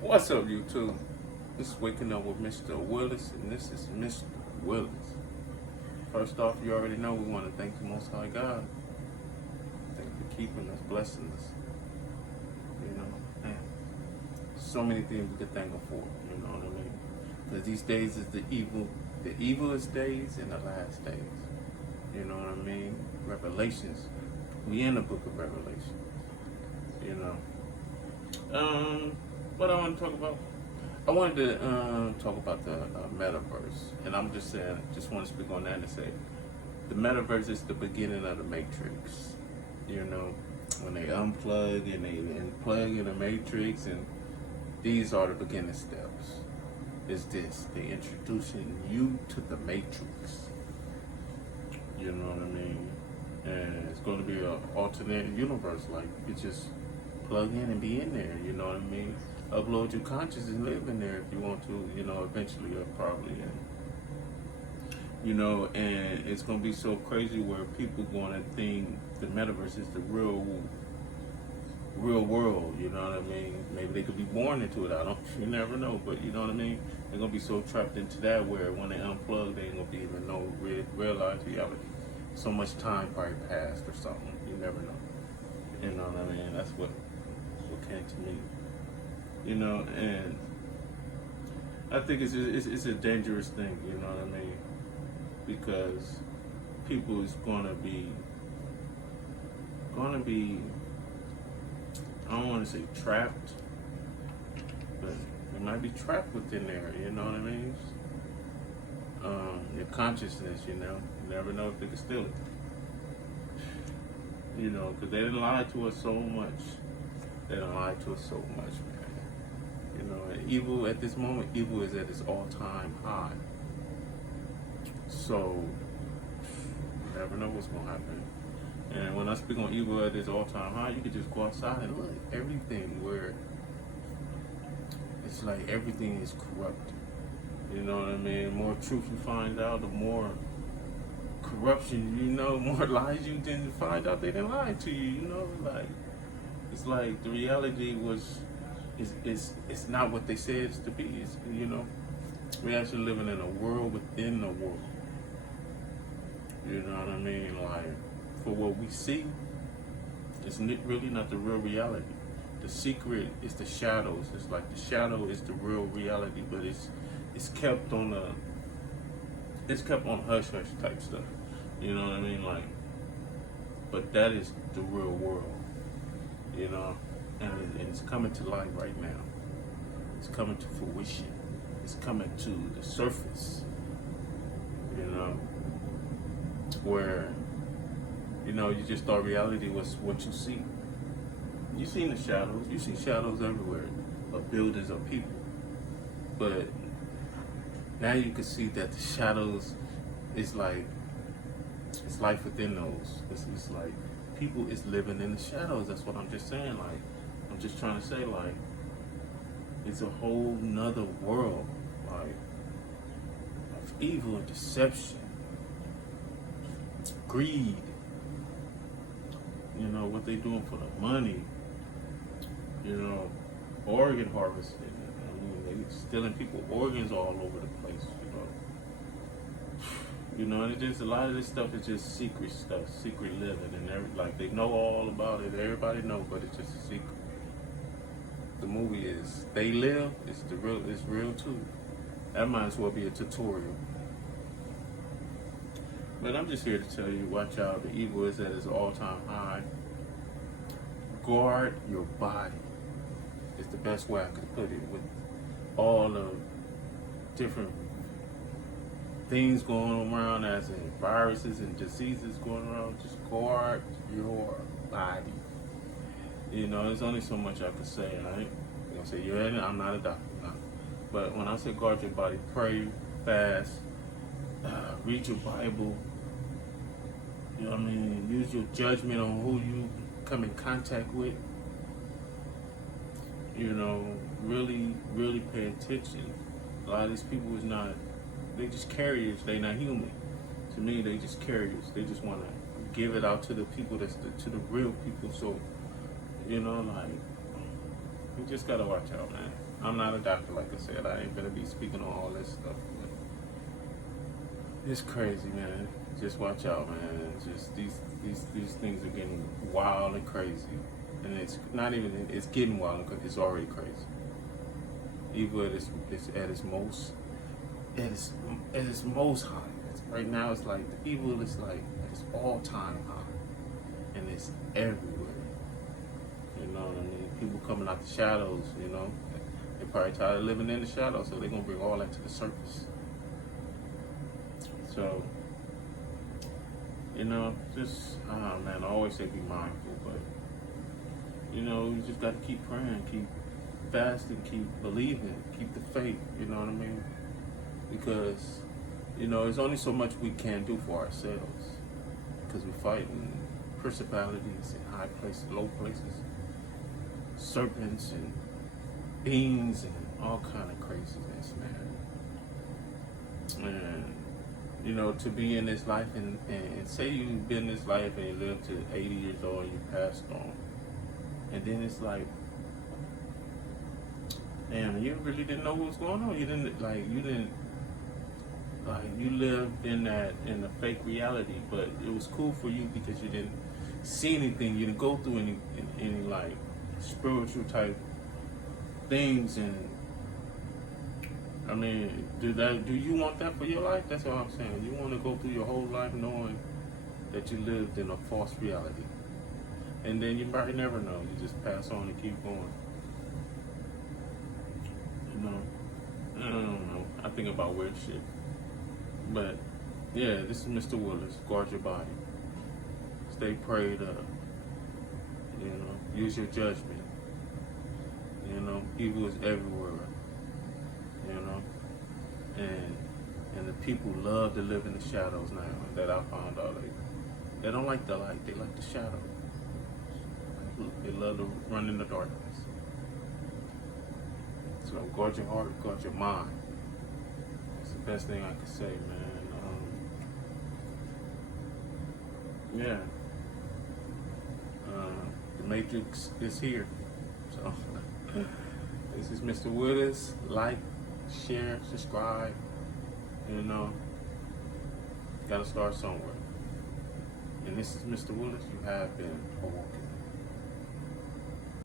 What's up, YouTube? This is Waking Up with Mr. Willis, and this is Mr. Willis. First off, you already know we want to thank the Most High God. Thank you for keeping us, blessing us. You know, and so many things we could thank Him for. You know what I mean? Because these days is the evilest days and the last days. You know what I mean? Revelations. We in the book of Revelation. You know. What I want to talk about? I wanted to talk about the Metaverse, and I'm just saying, just want to speak on that and say, the Metaverse is the beginning of the Matrix. You know, when they unplug and they plug in the Matrix, and these are the beginning steps. Is this they introducing you to the Matrix? You know what I mean? And it's going to be an alternate universe, like you just plug in and be in there. You know what I mean? Upload your consciousness and live in there if you want to, you know, eventually or probably. And, you know, and it's going to be so crazy where people going to think the Metaverse is the real world, you know what I mean? Maybe they could be born into it, you never know, but you know what I mean? They're going to be so trapped into that where when they unplug, they ain't going to be even know, realize reality. So much time probably passed or something, you never know. You know what I mean? That's what came to me. You know, and I think it's a dangerous thing, you know what I mean? Because people is gonna be, I don't want to say trapped, but they might be trapped within there, you know what I mean? Your consciousness, you know, you never know if they can steal it. You know, because they didn't lie to us so much. They done lied to us so much, man. You know, and evil at this moment, evil is at its all-time high. So, you never know what's going to happen. And when I speak on evil at its all-time high, you can just go outside and look at everything where it's like everything is corrupt. You know what I mean? The more truth you find out, the more corruption, you know, more lies you didn't find out they didn't lie to you, you know? Like, it's like the reality it's not what they say it's to be. It's, you know, we're actually living in a world within the world. You know what I mean? Like, for what we see, it's really not the real reality. The secret is the shadows. It's like the shadow is the real reality, but it's kept on hush hush type stuff. You know what I mean? Like, but that is the real world. You know, and it's coming to light right now. It's coming to fruition. It's coming to the surface. You know, where, you know, you just thought reality was what you see. You seen the shadows. You see shadows everywhere of buildings, of people. But now you can see that the shadows is like, it's life within those. It's like people is living in the shadows. That's what I'm just saying. Like, I'm just trying to say, like, it's a whole nother world, like, of evil and deception, greed. You know, what they doing for the money. You know, organ harvesting. I mean, they stealing people organs all over the place, you know. You know, and it just, a lot of this stuff is just secret stuff, secret living, and like they know all about it. Everybody know, but it's just a secret. The movie is They Live. It's real too. That might as well be a tutorial. But I'm just here to tell you, watch out. The evil is at its all-time high. Guard your body. It's the best way I could put it. With all the different things going around, as in viruses and diseases going around, just guard your body. You know, there's only so much I can say. I ain't gonna say I'm not a doctor, no. But when I say guard your body, pray, fast, read your Bible. You know what I mean? Use your judgment on who you come in contact with. You know, really, really pay attention. A lot of these people is not, they just carriers. They not human. To me, they just carriers. They just want to give it out to the people, to the real people. So, you know, like, You just gotta watch out, man. I'm not a doctor, like I said. I ain't gonna be speaking on all this stuff. But it's crazy, man. Just watch out, man. Just these things are getting wild and crazy, and it's not even. It's getting wild because it's already crazy. Evil at its most, at its most high. Right now, it's like the evil is like at its all-time high, and it's everywhere. You know what I mean? People coming out the shadows. You know, they probably tired of living in the shadows, so they're gonna bring all that to the surface. So, you know, just man, I always say be mindful, but you know, you just got to keep praying, keep fasting, keep believing, keep the faith. You know what I mean? Because you know, there's only so much we can do for ourselves, because we're fighting principalities in high places, low places, serpents and beings and all kind of craziness, man. And you know, to be in this life and say you've been in this life and you live to 80 years old and you passed on, and then it's like, damn, you really didn't know what was going on. You lived in a fake reality, but it was cool for you because you didn't see anything, you didn't go through any like spiritual type things. And I mean, do you want that for your life? That's what I'm saying. You want to go through your whole life knowing that you lived in a false reality, and then you might never know. You just pass on and keep going. You know, I don't know. I think about weird shit. But yeah, this is Mr. Willis. Guard your body. Stay prayed up. You know, use your judgment. You know, evil is everywhere. You know, and the people love to live in the shadows now. That I found out, they don't like the light. They like the shadow. They love to run in the darkness. So guard your heart, guard your mind. It's the best thing I could say, man. Yeah. The Matrix is here. So this is Mr. Willis. Like, share, subscribe. You know, gotta start somewhere. And this is Mr. Willis. You have been awoken.